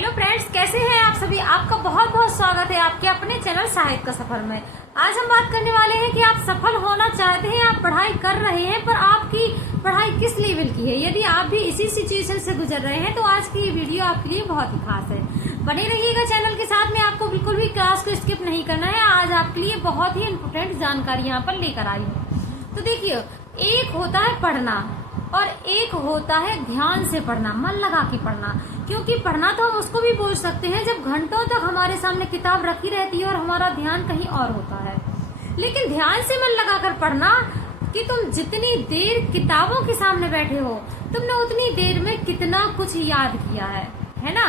Hello friends, कैसे हैं आप सभी। आपका बहुत बहुत स्वागत है आपके अपने चैनल साहित्य का सफर में। आज हम बात करने वाले हैं कि आप सफल होना चाहते हैं, आप पढ़ाई कर रहे हैं, पर आपकी पढ़ाई किस लेवल की है। यदि आप भी इसी सिचुएशन से गुजर रहे हैं तो आज की ये वीडियो आपके लिए बहुत ही खास है। बने रहिएगा चैनल के साथ में, आपको बिल्कुल भी क्लास को स्किप नहीं करना है। आज आपके लिए बहुत ही इम्पोर्टेंट जानकारी यहाँ पर लेकर आई हूँ। तो देखिए, एक होता है पढ़ना और एक होता है ध्यान से पढ़ना, मन लगा के पढ़ना। क्योंकि पढ़ना तो हम उसको भी बोल सकते हैं जब घंटों तक हमारे सामने किताब रखी रहती है और हमारा ध्यान कहीं और होता है। लेकिन ध्यान से मन लगाकर पढ़ना कि तुम जितनी देर किताबों के सामने बैठे हो, तुमने उतनी देर में कितना कुछ याद किया है ना।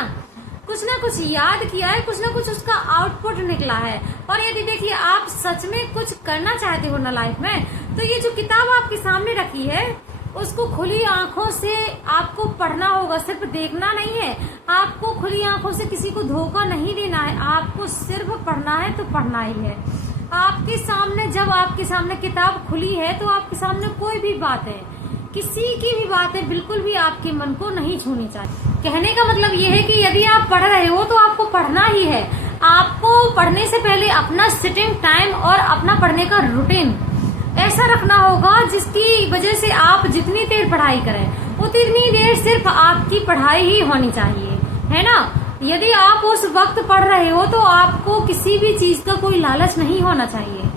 कुछ ना कुछ याद किया है, कुछ ना कुछ उसका आउटपुट निकला है। और यदि देखिए आप सच में कुछ करना चाहते हो ना लाइफ में, तो ये जो किताब आपके सामने रखी है उसको खुली आंखों से आपको पढ़ना होगा। सिर्फ देखना नहीं है, आपको खुली आंखों से किसी को धोखा नहीं देना है। आपको सिर्फ पढ़ना है तो पढ़ना ही है। आपके सामने, जब आपके सामने किताब खुली है तो आपके सामने कोई भी बात है, किसी की भी बातें बिल्कुल भी आपके मन को नहीं छूनी चाहिए। कहने का मतलब ये है कि यदि आप पढ़ रहे हो तो आपको पढ़ना ही है। आपको पढ़ने से पहले अपना सिटिंग टाइम और अपना पढ़ने का रूटीन ऐसा रखना होगा जिसकी वजह से आप जितनी देर पढ़ाई करें उतनी देर सिर्फ आपकी पढ़ाई ही होनी चाहिए, है ना। यदि आप उस वक्त पढ़ रहे हो तो आपको किसी भी चीज का कोई लालच नहीं होना चाहिए।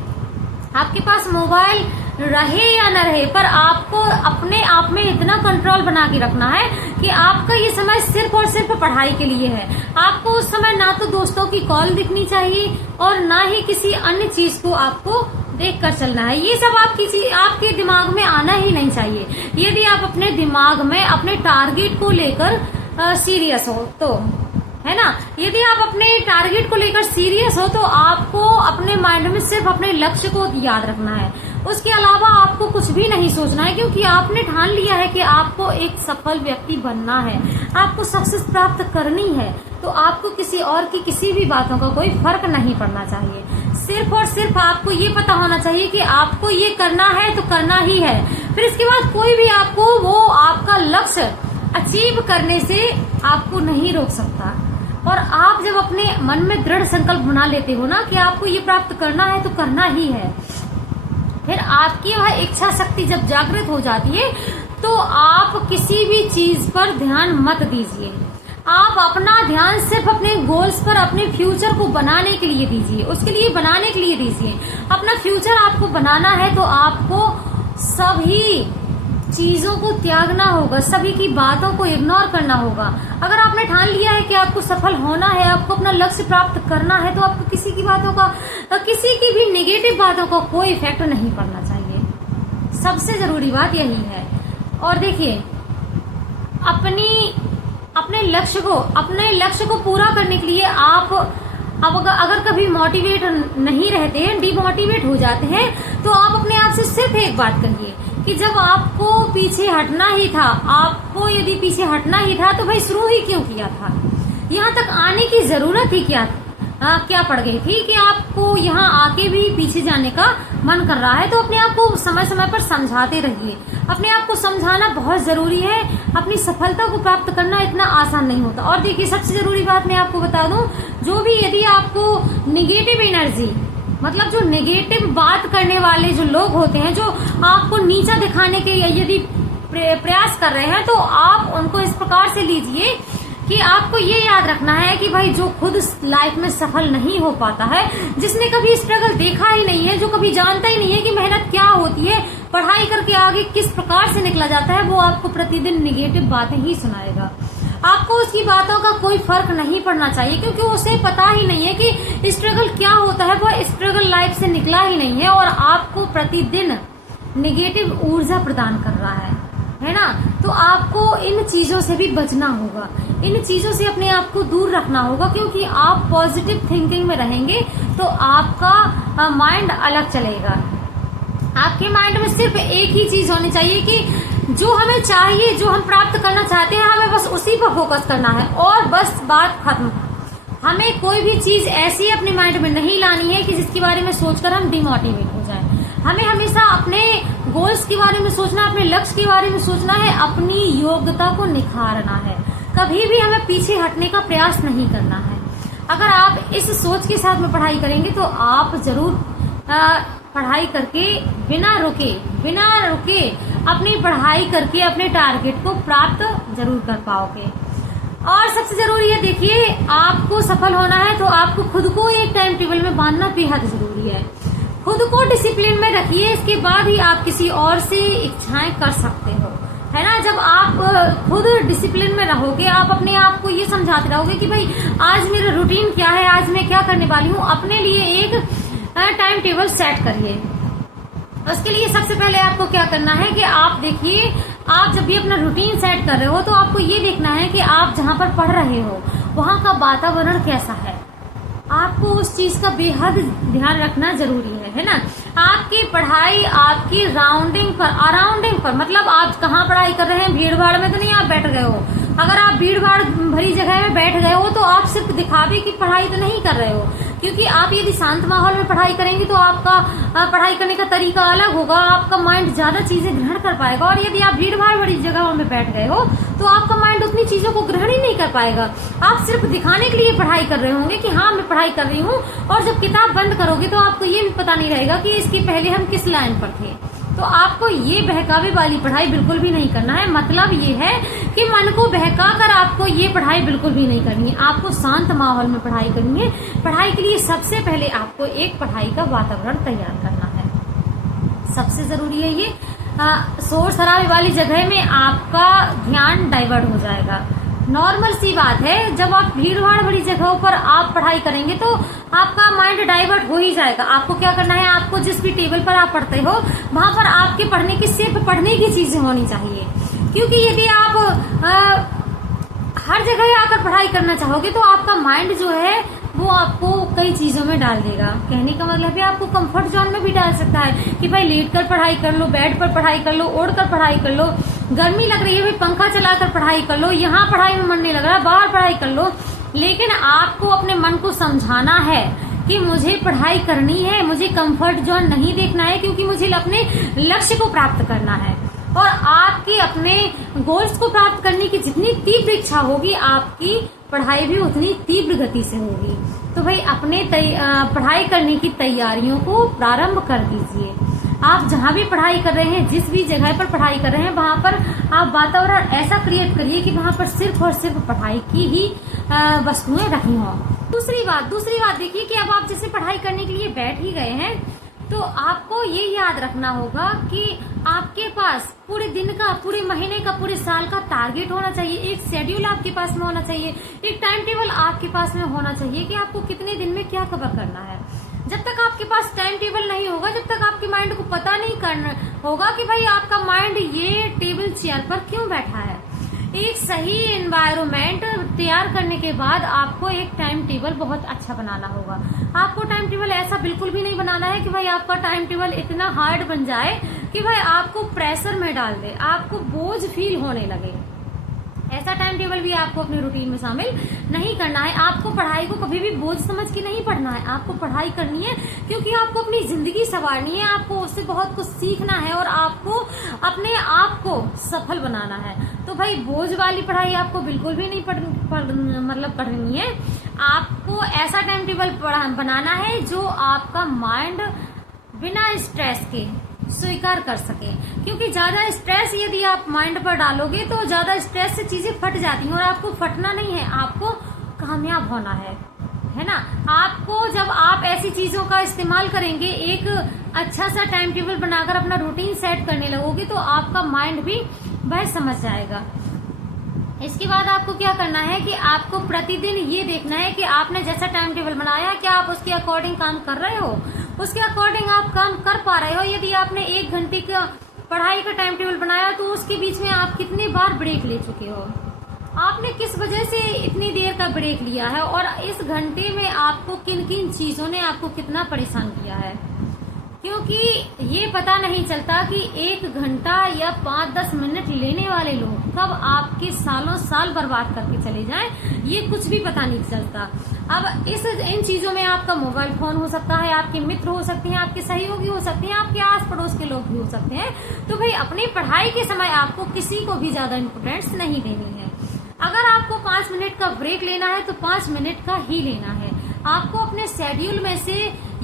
आपके पास मोबाइल रहे या न रहे, पर आपको अपने आप में इतना कंट्रोल बना के रखना है कि आपका ये समय सिर्फ और सिर्फ पढ़ाई के लिए है। आपको उस समय ना तो दोस्तों की कॉल दिखनी चाहिए और ना ही किसी अन्य चीज को आपको देख कर चलना है। ये सब आपके दिमाग में आना ही नहीं चाहिए। यदि आप अपने दिमाग में अपने टारगेट को लेकर सीरियस हो तो, है ना, यदि आप अपने टारगेट को लेकर सीरियस हो तो आपको अपने माइंड में सिर्फ अपने लक्ष्य को याद रखना है। उसके अलावा आपको कुछ भी नहीं सोचना है, क्योंकि आपने ठान लिया है कि आपको एक सफल व्यक्ति बनना है, आपको सक्सेस प्राप्त करनी है। तो आपको किसी और की किसी भी बातों का कोई फर्क नहीं पड़ना चाहिए। सिर्फ और सिर्फ आपको ये पता होना चाहिए कि आपको ये करना है तो करना ही है। फिर इसके बाद कोई भी आपको वो आपका लक्ष्य अचीव करने से आपको नहीं रोक सकता। और आप जब अपने मन में दृढ़ संकल्प बना लेते हो ना कि आपको ये प्राप्त करना है तो करना ही है, फिर आपकी वह इच्छा शक्ति जब जागृत हो जाती है तो आप किसी भी चीज पर ध्यान मत दीजिए। आप अपना ध्यान सिर्फ अपने गोल्स पर, अपने फ्यूचर को बनाने के लिए दीजिए, उसके लिए बनाने के लिए दीजिए। अपना फ्यूचर आपको बनाना है तो आपको सभी चीजों को त्यागना होगा, सभी की बातों को इग्नोर करना होगा। अगर आपने ठान लिया है कि आपको सफल होना है, आपको अपना लक्ष्य प्राप्त करना है, तो आपको किसी की बातों का, किसी की भी नेगेटिव बातों का कोई इफेक्ट नहीं पड़ना चाहिए। सबसे जरूरी बात यही है। और देखिए, अपने लक्ष्य को पूरा करने के लिए आप अगर कभी मोटिवेट नहीं रहते हैं, डिमोटिवेट हो जाते हैं, तो आप अपने आप से सिर्फ एक बात करिए कि जब आपको पीछे हटना ही था, आपको यदि पीछे हटना ही था तो भाई शुरू ही क्यों किया था। यहाँ तक आने की जरूरत ही क्या पड़ गई थी कि आपको यहाँ आके भी पीछे जाने का मन कर रहा है। तो अपने आप को समय समय पर समझाते रहिए। अपने आप को समझाना बहुत जरूरी है। अपनी सफलता को प्राप्त करना इतना आसान नहीं होता। और देखिए, सबसे जरूरी बात मैं आपको बता दूं, जो भी यदि आपको निगेटिव एनर्जी, मतलब जो नेगेटिव बात करने वाले जो लोग होते हैं, जो आपको नीचा दिखाने के यदि प्रयास कर रहे हैं, तो आप उनको इस प्रकार से लीजिए कि आपको ये याद रखना है कि भाई जो खुद लाइफ में सफल नहीं हो पाता है, जिसने कभी स्ट्रगल देखा ही नहीं है, जो कभी जानता ही नहीं है कि मेहनत क्या होती है, पढ़ाई करके आगे किस प्रकार से निकला जाता है, वो आपको प्रतिदिन निगेटिव बातें ही सुनाएगा। आपको उसकी बातों का कोई फर्क नहीं पड़ना चाहिए, क्योंकि उसे पता ही नहीं है कि स्ट्रगल क्या होता है। वो स्ट्रगल लाइफ से निकला ही नहीं है और आपको प्रतिदिन निगेटिव ऊर्जा प्रदान कर रहा है ना। तो आपको इन चीजों से भी बचना होगा, इन चीजों से अपने आप को दूर रखना होगा। क्योंकि आप पॉजिटिव थिंकिंग में रहेंगे तो आपका माइंड अलग चलेगा। आपके माइंड में सिर्फ एक ही चीज होनी चाहिए कि जो हमें चाहिए, जो हम प्राप्त करना चाहते हैं, हमें बस उसी पर फोकस करना है और बस बात खत्म। हमें कोई भी चीज ऐसी अपने माइंड में नहीं लानी है कि जिसके बारे में सोचकर हम डिमोटिवेट हो जाएं। हमें हमेशा अपने गोल्स के बारे में सोचना, अपने लक्ष्य के बारे में सोचना है, अपनी योग्यता को निखारना है। कभी भी हमें पीछे हटने का प्रयास नहीं करना है। अगर आप इस सोच के साथ में पढ़ाई करेंगे तो आप जरूर पढ़ाई करके बिना रुके अपनी पढ़ाई करके अपने टारगेट को प्राप्त जरूर कर पाओगे। और सबसे जरूरी है, देखिए, आपको सफल होना है तो आपको खुद को एक टाइम टेबल में बांधना बेहद जरूरी है। खुद को डिसिप्लिन में रखिए, इसके बाद ही आप किसी और से इच्छाएं कर सकते हो, है ना। जब आप खुद डिसिप्लिन में रहोगे, आप अपने आप को ये समझाते रहोगे कि भाई आज मेरा रूटीन क्या है, आज मैं क्या करने वाली हूँ, अपने लिए एक टाइम टेबल सेट करिए। उसके लिए सबसे पहले आपको क्या करना है कि आप देखिए, आप जब भी अपना रूटीन सेट कर रहे हो तो आपको ये देखना है कि आप जहाँ पर पढ़ रहे हो वहाँ का वातावरण कैसा है। आपको उस चीज का बेहद ध्यान रखना जरूरी है ना। आपकी पढ़ाई आपकी अराउंडिंग पर मतलब आप कहाँ पढ़ाई कर रहे हैं, भीड़ भाड़ में तो नहीं आप बैठ गए हो। अगर आप भीड़ भाड़ भरी जगह में बैठ गए हो तो आप सिर्फ दिखावे की पढ़ाई तो नहीं कर रहे हो, क्योंकि आप यदि शांत माहौल में पढ़ाई करेंगे तो आपका पढ़ाई करने का तरीका अलग होगा, आपका माइंड ज्यादा चीजें ग्रहण कर पाएगा। और यदि आप भीड़ भाड़ भरी जगहों में बैठ गए हो तो आपका माइंड उतनी चीजों को ग्रहण ही नहीं कर पाएगा। आप सिर्फ दिखाने के लिए पढ़ाई कर रहे होंगे कि हाँ मैं पढ़ाई कर रही हूँ, और जब किताब बंद करोगे तो आपको ये भी पता नहीं रहेगा कि इसके पहले हम किस लाइन पर थे। तो आपको ये बहकावे वाली पढ़ाई बिल्कुल भी नहीं करना है। मतलब ये है कि मन को बहका कर आपको ये पढ़ाई बिल्कुल भी नहीं करनी है। आपको शांत माहौल में पढ़ाई करनी है। पढ़ाई के लिए सबसे पहले आपको एक पढ़ाई का वातावरण तैयार करना है, सबसे जरूरी है ये। शोर शराबे वाली जगह में आपका ध्यान डाइवर्ट हो जाएगा। नॉर्मल सी बात है, जब आप भीड़ भाड़ भरी जगहों पर आप पढ़ाई करेंगे तो आपका माइंड डाइवर्ट हो ही जाएगा। आपको क्या करना है, आपको जिस भी टेबल पर आप पढ़ते हो वहां पर आपके पढ़ने की सिर्फ पढ़ने की चीजें होनी चाहिए। क्योंकि यदि आप हर जगह आकर पढ़ाई करना चाहोगे तो आपका माइंड जो है वो आपको कई चीजों में डाल देगा। कहने का मतलब है आपको कंफर्ट जोन में भी डाल सकता है कि भाई लेट कर पढ़ाई कर लो, बेड पर पढ़ाई कर लो, ओढ़ कर पढ़ाई कर लो, गर्मी लग रही है भाई पंखा चलाकर पढ़ाई कर लो, यहाँ पढ़ाई में मन नहीं लग रहा बाहर पढ़ाई कर लो। लेकिन आपको अपने मन को समझाना है कि मुझे पढ़ाई करनी है, मुझे कंफर्ट जोन नहीं देखना है, क्योंकि मुझे अपने लक्ष्य को प्राप्त करना है। और आपकी अपने गोल्स को प्राप्त करने की जितनी तीव्र इच्छा होगी आपकी पढ़ाई भी उतनी तीव्र गति से होगी। तो भाई अपने पढ़ाई करने की तैयारियों को प्रारंभ कर दीजिए। आप जहाँ भी पढ़ाई कर रहे हैं, जिस भी जगह पर पढ़ाई कर रहे हैं, वहां पर आप वातावरण ऐसा क्रिएट करिए कि वहां पर सिर्फ और सिर्फ पढ़ाई की ही वस्तुएं रखी हों। दूसरी बात देखिए कि अब आप जैसे पढ़ाई करने के लिए बैठ ही गए हैं तो आपको ये याद रखना होगा कि आपके पास पूरे दिन का, पूरे महीने का, पूरे साल का टारगेट होना चाहिए। एक शेड्यूल आपके पास में होना चाहिए, एक टाइम टेबल आपके पास में होना चाहिए कि आपको कितने दिन में क्या कवर करना है। जब तक आपके पास टाइम टेबल नहीं होगा, जब तक आपके माइंड को पता नहीं करना होगा कि भाई आपका माइंड ये टेबल चेयर पर क्यों बैठा है। एक सही एनवायरनमेंट तैयार करने के बाद आपको एक टाइम टेबल बहुत अच्छा बनाना होगा। आपको टाइम टेबल ऐसा बिल्कुल भी नहीं बनाना है कि भाई आपका टाइम टेबल इतना हार्ड बन जाए कि भाई आपको प्रेशर में डाल दे, आपको बोझ फील होने लगे। ऐसा टाइम टेबल भी आपको अपने रूटीन में शामिल नहीं करना है। आपको पढ़ाई को कभी भी बोझ समझ के नहीं पढ़ना है। आपको पढ़ाई करनी है क्योंकि आपको अपनी जिंदगी संवारनी है, आपको उससे बहुत कुछ सीखना है और आपको अपने आप को सफल बनाना है। तो भाई बोझ वाली पढ़ाई आपको बिल्कुल भी नहीं पढ़नी है। आपको ऐसा टाइम टेबल बनाना है जो आपका माइंड बिना स्ट्रेस के स्वीकार कर सके। क्योंकि ज्यादा स्ट्रेस यदि आप माइंड पर डालोगे तो ज्यादा स्ट्रेस से चीजें फट जाती हैं, और आपको फटना नहीं है, आपको कामयाब होना है ना। आपको जब आप ऐसी चीजों का इस्तेमाल करेंगे, एक अच्छा सा टाइम टेबल बनाकर अपना रूटीन सेट करने लगोगे तो आपका माइंड भी वह समझ जाएगा। इसके बाद आपको क्या करना है कि आपको प्रतिदिन ये देखना है कि आपने जैसा टाइम टेबल बनाया क्या आप उसके अकॉर्डिंग काम कर रहे हो, उसके अकॉर्डिंग आप काम कर पा रहे हो। यदि आपने 1 घंटे का पढ़ाई का टाइम टेबल बनाया तो उसके बीच में आप कितने बार ब्रेक ले चुके हो, आपने किस वजह से इतनी देर का ब्रेक लिया है, और इस घंटे में आपको किन किन चीजों ने आपको कितना परेशान किया है। क्योंकि ये पता नहीं चलता कि 1 घंटा या 5-10 मिनट लेने वाले लोग कब आपके सालों साल बर्बाद करके चले जाएं, ये कुछ भी पता नहीं चलता। अब इन चीजों में आपका मोबाइल फोन हो सकता है, आपके मित्र हो सकते हैं, आपके सहयोगी हो सकते हैं, आपके आस पड़ोस के लोग भी हो सकते हैं। तो भाई अपनी पढ़ाई के समय आपको किसी को भी ज्यादा इम्पोर्टेंस नहीं देनी है। अगर आपको 5 मिनट का ब्रेक लेना है तो 5 मिनट का ही लेना है। आपको अपने शेड्यूल में से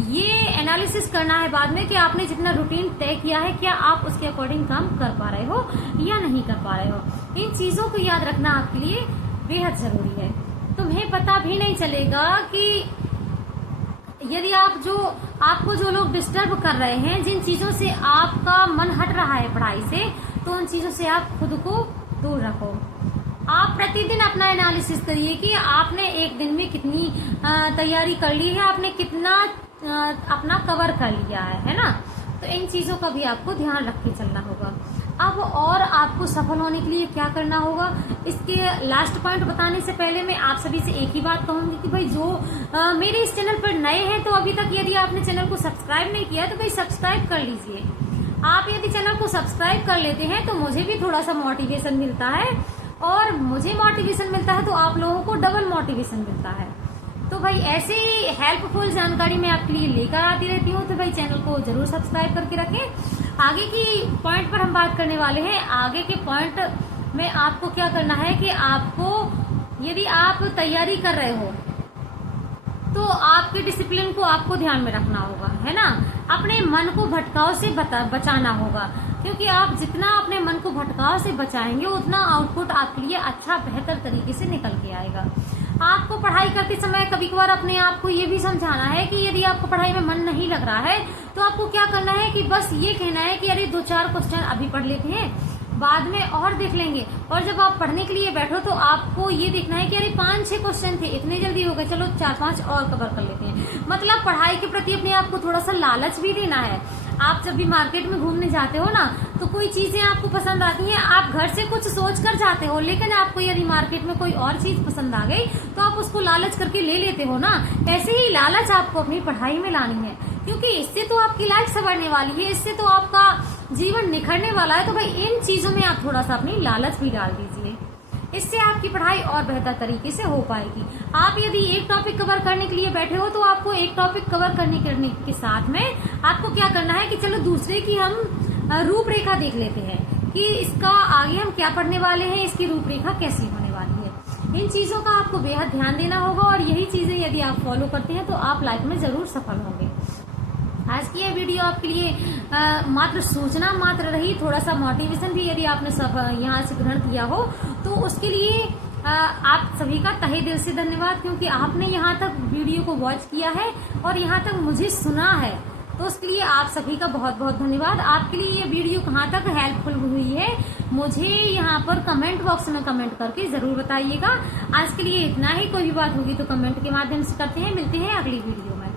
ये एनालिसिस करना है बाद में कि आपने जितना रूटीन तय किया है क्या आप उसके अकॉर्डिंग काम कर पा रहे हो या नहीं कर पा रहे हो। इन चीजों को याद रखना आपके लिए बेहद जरूरी है। तुम्हें पता भी नहीं चलेगा कि यदि आपको जो लोग डिस्टर्ब कर रहे हैं, जिन चीजों से आपका मन हट रहा है पढ़ाई से, तो उन चीजों से आप खुद को दूर रखो। आप प्रतिदिन अपना एनालिसिस करिए कि आपने एक दिन में कितनी तैयारी कर ली है, आपने कितना अपना कवर कर लिया है ना। तो इन चीजों का भी आपको ध्यान रख के चलना होगा। अब और आपको सफल होने के लिए क्या करना होगा, इसके लास्ट पॉइंट बताने से पहले मैं आप सभी से एक ही बात कहूंगी कि भाई जो मेरे इस चैनल पर नए हैं तो अभी तक यदि आपने चैनल को सब्सक्राइब नहीं किया तो भाई सब्सक्राइब कर लीजिए। आप यदि चैनल को सब्सक्राइब कर लेते हैं तो मुझे भी थोड़ा सा मोटिवेशन मिलता है, और मुझे मोटिवेशन मिलता है तो आप लोगों को डबल मोटिवेशन मिलता है। तो भाई ऐसे ही हेल्पफुल जानकारी मैं आपके लिए लेकर आती रहती हूँ, तो भाई चैनल को जरूर सब्सक्राइब करके रखें। आगे की पॉइंट पर हम बात करने वाले हैं। आगे के पॉइंट में आपको क्या करना है कि आपको यदि आप तैयारी कर रहे हो तो आपके डिसिप्लिन को आपको ध्यान में रखना होगा, है ना। अपने मन को भटकाव से बचाना होगा, क्योंकि आप जितना अपने मन को भटकाव से बचाएंगे उतना आउटपुट आपके लिए अच्छा बेहतर तरीके से निकल के आएगा। आपको पढ़ाई करते समय कभी कभार अपने आप को ये भी समझाना है कि यदि आपको पढ़ाई में मन नहीं लग रहा है तो आपको क्या करना है कि बस ये कहना है कि अरे 2-4 क्वेश्चन अभी पढ़ लेते हैं, बाद में और देख लेंगे। और जब आप पढ़ने के लिए बैठो तो आपको ये देखना है कि अरे 5-6 क्वेश्चन थे, इतने जल्दी हो गए, चलो 4-5 और कवर कर लेते हैं। मतलब पढ़ाई के प्रति अपने आप को थोड़ा सा लालच भी देना है। आप जब भी मार्केट में घूमने जाते हो ना तो कोई चीजें आपको पसंद आती हैं, आप घर से कुछ सोच कर जाते हो, लेकिन आपको यदि मार्केट में कोई और चीज पसंद आ गई तो आप उसको लालच करके ले लेते हो ना। ऐसे ही लालच आपको अपनी पढ़ाई में लानी है, क्योंकि इससे तो आपकी लाइफ संवरने वाली है, इससे तो आपका जीवन निखरने वाला है। तो भाई इन चीजों में आप थोड़ा सा अपनी लालच भी डाल दीजिए, इससे आपकी पढ़ाई और बेहतर तरीके से हो पाएगी। आप यदि एक टॉपिक कवर करने के लिए बैठे हो तो आपको एक टॉपिक कवर करने के साथ में आपको क्या करना है कि चलो दूसरे की हम रूपरेखा देख लेते हैं कि इसका आगे हम क्या पढ़ने वाले हैं, इसकी रूपरेखा कैसी होने वाली है। इन चीजों का आपको बेहद ध्यान देना होगा, और यही चीजें यदि आप फॉलो करते हैं तो आप लाइफ में जरूर सफल होंगे। आज की यह वीडियो आपके लिए मात्र सूचना मात्र रही, थोड़ा सा मोटिवेशन भी यदि आपने सब यहाँ से ग्रहण किया हो तो उसके लिए आप सभी का तहे दिल से धन्यवाद, क्योंकि आपने यहाँ तक वीडियो को वॉच किया है और यहाँ तक मुझे सुना है, तो उसके लिए आप सभी का बहुत बहुत धन्यवाद। आपके लिए ये वीडियो कहाँ तक हेल्पफुल हुई है मुझे यहाँ पर कमेंट बॉक्स में कमेंट करके जरूर बताइएगा। आज के लिए इतना ही, कोई भी बात होगी तो कमेंट के माध्यम से करते हैं। मिलते हैं अगली वीडियो में।